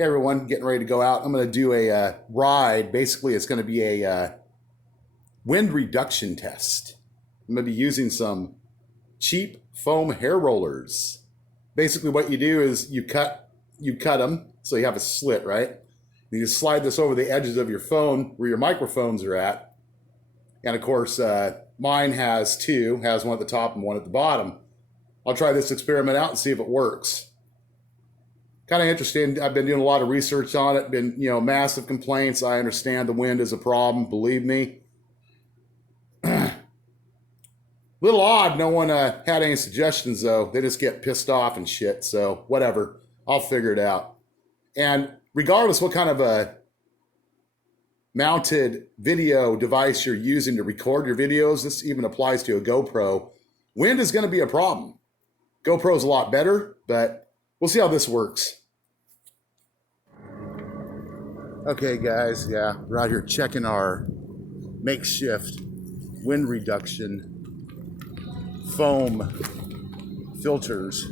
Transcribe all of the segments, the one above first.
Hey everyone, getting ready to go out. I'm going to do a ride. Basically, it's going to be a wind reduction test. I'm going to be using some cheap foam hair rollers. Basically, what you do is you cut them so you have a slit, right? You just slide this over the edges of your phone where your microphones are at. And of course, mine has two, has one at the top and one at the bottom. I'll try this experiment out and see if it works. Kind of interesting. I've been doing a lot of research on it. Been, massive complaints. I understand the wind is a problem. Believe me. Little odd. No one had any suggestions though. They just get pissed off and shit. So whatever. I'll figure it out. And regardless what kind of a mounted video device you're using to record your videos, this even applies to a GoPro. Wind is going to be a problem. GoPro's a lot better, but we'll see how this works. Okay, guys, yeah, we're out here checking our makeshift wind reduction foam filters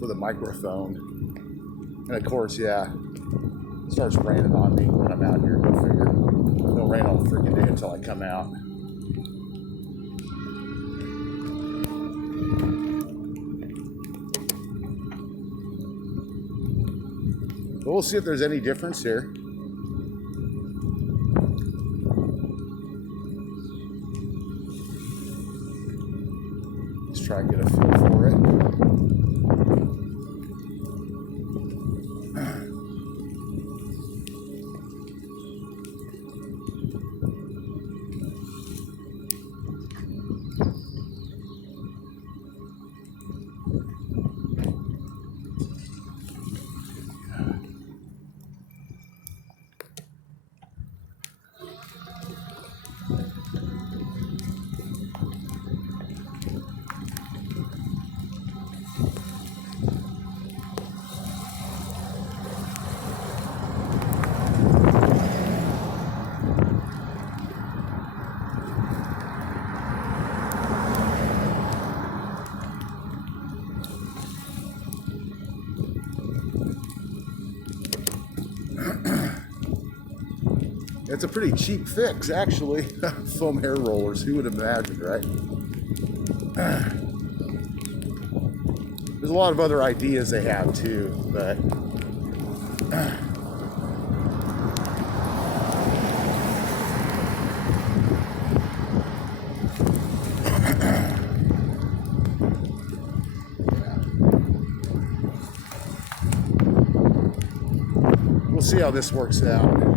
for the microphone. And of course, yeah, it starts raining on me when I'm out here. Go figure. It'll rain all the freaking day until I come out. But we'll see if there's any difference here. Let's try and get a feel for it. It's a pretty cheap fix, actually. Foam hair rollers, who would have imagined, right? There's a lot of other ideas they have too, but we'll see how this works out.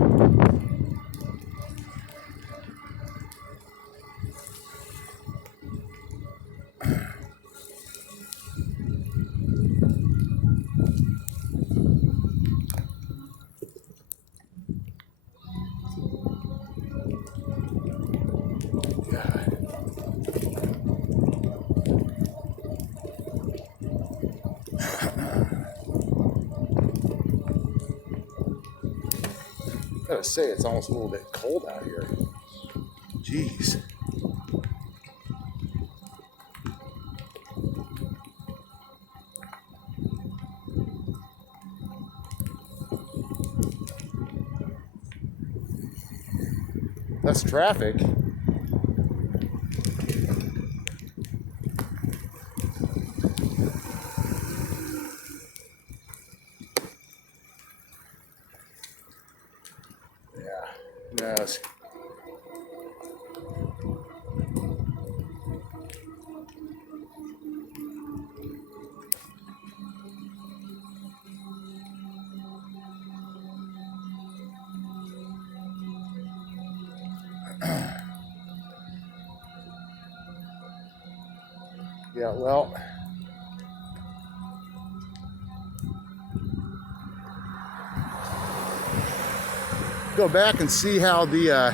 I gotta say, it's almost a little bit cold out here. Jeez. That's traffic. Yes. Yeah, well, go back and see how the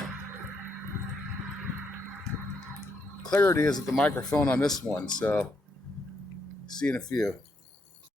clarity is at the microphone on this one. So, see you in a few.